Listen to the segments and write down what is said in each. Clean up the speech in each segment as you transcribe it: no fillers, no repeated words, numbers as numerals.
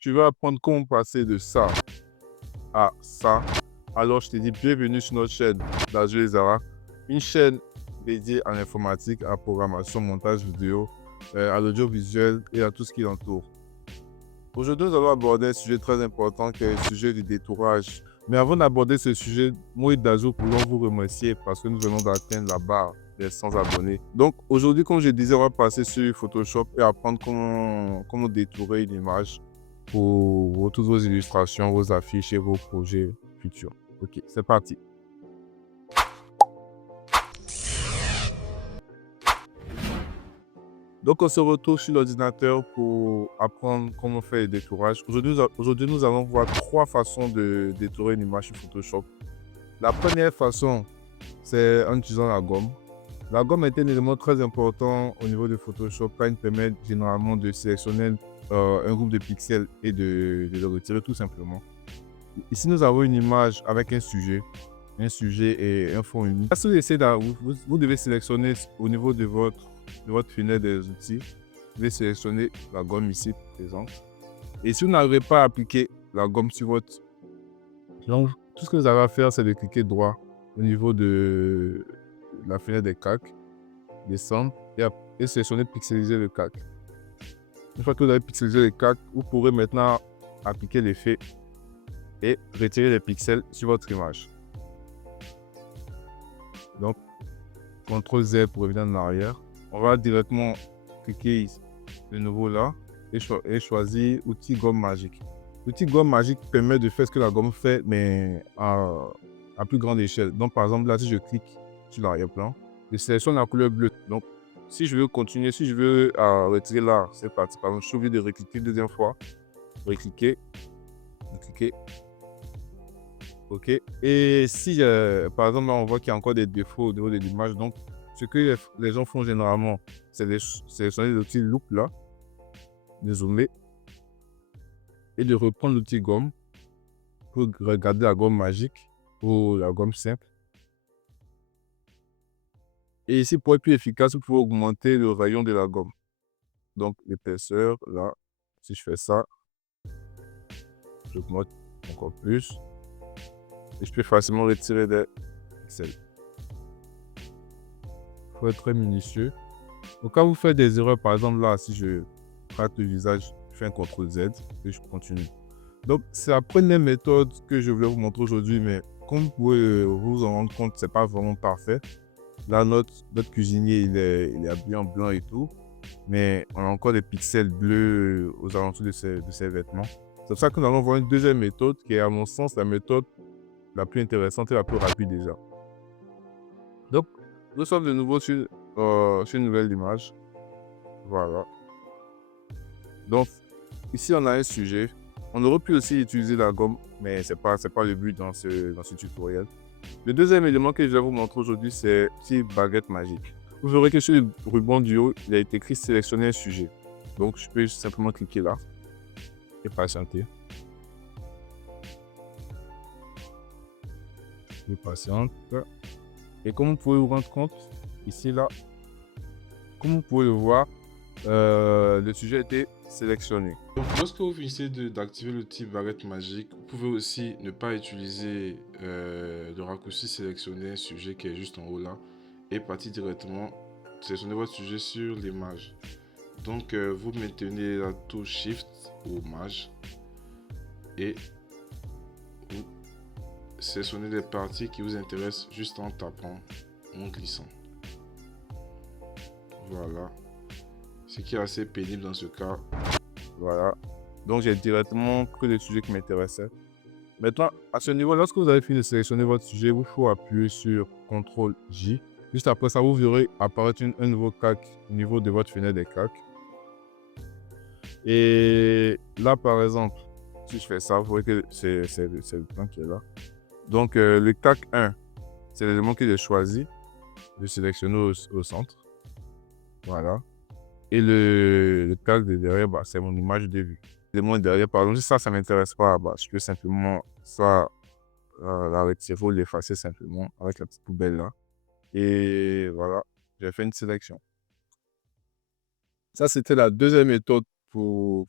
tu veux apprendre comment passer de ça à ça, alors je te dis bienvenue sur notre chaîne d'Azur Zara, une chaîne dédiée à l'informatique, à la programmation, montage vidéo, à l'audiovisuel et à tout ce qui l'entoure. Aujourd'hui, nous allons aborder un sujet très important qui est le sujet du détourage. Mais avant d'aborder ce sujet, moi et Dazo voulons vous remercier parce que nous venons d'atteindre la barre des 100 abonnés. Donc aujourd'hui, comme je disais, on va passer sur Photoshop et apprendre comment détourer une image pour toutes vos illustrations, vos affiches et vos projets futurs. Ok, c'est parti. Donc, on se retrouve sur l'ordinateur pour apprendre comment faire le détourage. Aujourd'hui, nous allons voir 3 façons de détourer une image sur Photoshop. La première façon, c'est en utilisant la gomme. La gomme est un élément très important au niveau de Photoshop car elle permet généralement de sélectionner un groupe de pixels et de le retirer tout simplement. Ici, nous avons une image avec un sujet et un fond uni. Si vous, vous devez sélectionner au niveau de votre fenêtre des outils, vous devez sélectionner la gomme ici présente. Et si vous n'arrivez pas à appliquer la gomme sur votre... Donc, tout ce que vous avez à faire, c'est de cliquer droit au niveau de la fenêtre des calques, descendre et sélectionner pixeliser le calque. Une fois que vous avez pixelisé le calque, vous pourrez maintenant appliquer l'effet et retirer les pixels sur votre image. Donc, CTRL Z pour revenir en arrière. On va directement cliquer de nouveau là et choisir outil gomme magique. L'outil gomme magique permet de faire ce que la gomme fait, mais à plus grande échelle. Donc, par exemple, là, si je clique sur l'arrière-plan, je sélectionne la couleur bleue. Donc, si je veux continuer, si je veux retirer là, c'est parti. Par exemple, je suis obligé de recliquer une deuxième fois. Recliquer. Cliquer. OK. Et si, par exemple, là, on voit qu'il y a encore des défauts au niveau de l'image, donc, ce que les gens font généralement, c'est de sélectionner l'outil loop là, de zoomer et de reprendre l'outil gomme pour regarder la gomme magique ou la gomme simple. Et ici, pour être plus efficace, vous pouvez augmenter le rayon de la gomme. Donc, l'épaisseur, là, si je fais ça, j'augmente encore plus. Et je peux facilement retirer des pixels. Il faut être très minutieux. Donc, quand vous faites des erreurs, par exemple là, si je rate le visage, je fais un CTRL Z et je continue. Donc, c'est la première méthode que je voulais vous montrer aujourd'hui, mais comme vous pouvez vous en rendre compte, c'est pas vraiment parfait. Là, notre cuisinier, il est habillé en blanc et tout, mais on a encore des pixels bleus aux alentours de ses vêtements. C'est pour ça que nous allons voir une deuxième méthode qui est, à mon sens, la méthode la plus intéressante et la plus rapide déjà. Donc, nous sommes de nouveau sur une nouvelle image. Voilà. Donc, ici, on a un sujet. On aurait pu aussi utiliser la gomme, mais ce n'est pas le but dans ce tutoriel. Le deuxième élément que je vais vous montrer aujourd'hui, c'est une petite baguette magique. Vous verrez que sur le ruban du haut, il a été écrit sélectionner un sujet. Donc, je peux simplement cliquer là et patienter. Je patiente. Et comme vous pouvez vous rendre compte, ici, là, comme vous pouvez le voir, le sujet a été sélectionné. Donc, lorsque vous finissez d'activer l'outil baguette magique, vous pouvez aussi ne pas utiliser le raccourci sélectionner sujet qui est juste en haut là et partir directement sélectionner votre sujet sur l'image. Donc, vous maintenez la touche Shift ou Maj et vous sélectionnez les parties qui vous intéressent juste en tapant, en glissant. Voilà. Ce qui est assez pénible dans ce cas. Voilà. Donc, j'ai directement pris le sujet qui m'intéressait. Maintenant, à ce niveau, lorsque vous avez fini de sélectionner votre sujet, il faut appuyer sur CTRL J. Juste après ça, vous verrez apparaître un nouveau calque au niveau de votre fenêtre des calques. Et là, par exemple, si je fais ça, vous voyez que c'est le plan qui est là. Donc, le calque 1, c'est l'élément que j'ai choisi de sélectionner au centre. Voilà. Et le calque de derrière, bah, c'est mon image de vue. L'élément derrière, par exemple, si ça ne m'intéresse pas, bah, je peux simplement soit la retirer ou l'effacer simplement avec la petite poubelle là. Et voilà, j'ai fait une sélection. Ça, c'était la deuxième méthode pour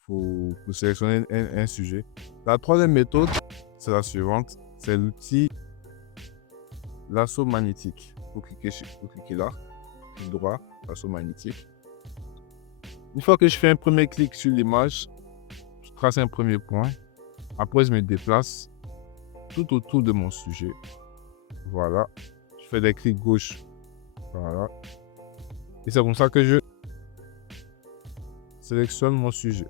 sélectionner un sujet. La troisième méthode, c'est la suivante. C'est l'outil lasso magnétique. Vous cliquez là, clic droit, lasso magnétique. Une fois que je fais un premier clic sur l'image, je trace un premier point. Après, je me déplace tout autour de mon sujet. Voilà. Je fais des clics gauche. Voilà. Et c'est comme ça que je sélectionne mon sujet.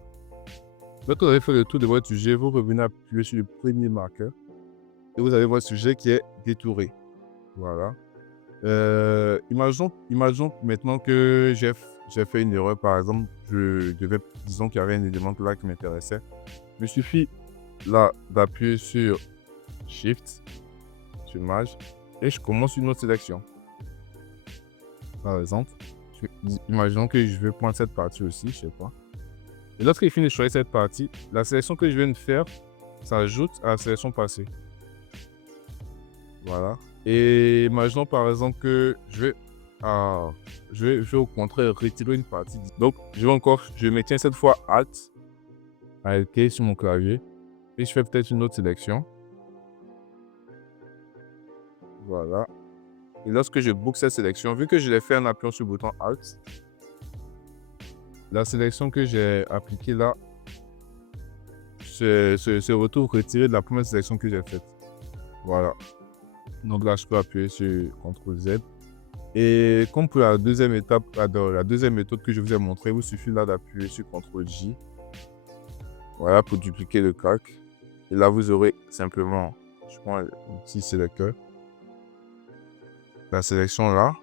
Dès que vous avez fait le tour de votre sujet, vous revenez appuyer sur le premier marqueur. Et vous avez votre sujet qui est détouré. Voilà. Imaginons maintenant que j'ai fait une erreur. Par exemple, disons qu'il y avait un élément là qui m'intéressait. Il me suffit là d'appuyer sur Shift, sur Image, et je commence une autre sélection. Par exemple, imaginons que je vais prendre cette partie aussi, je sais pas. Et lorsqu'il finit de choisir cette partie, la sélection que je viens de faire s'ajoute à la sélection passée. Voilà. Et imaginons par exemple que je vais au contraire retirer une partie. Donc, je maintiens cette fois Alt, ALT sur mon clavier. Et je fais peut-être une autre sélection. Voilà. Et lorsque je boucle cette sélection, vu que je l'ai fait en appuyant sur le bouton Alt, la sélection que j'ai appliquée là se retrouve retirée de la première sélection que j'ai faite. Voilà. Donc là, je peux appuyer sur CTRL Z. Et comme pour la deuxième étape, la deuxième méthode que je vous ai montré, il vous suffit là d'appuyer sur CTRL J. Voilà, pour dupliquer le calque. Et là, vous aurez simplement, je prends un petit sélecteur, la sélection là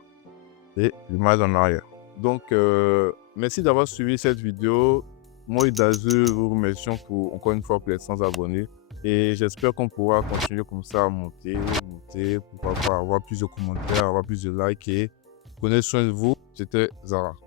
et l'image en arrière. Donc, merci d'avoir suivi cette vidéo. Moi, Idazur, vous remercions encore une fois pour les 100 abonnés. Et j'espère qu'on pourra continuer comme ça à monter, pourquoi pas avoir plus de commentaires, avoir plus de likes. Et prenez soin de vous. C'était Zara.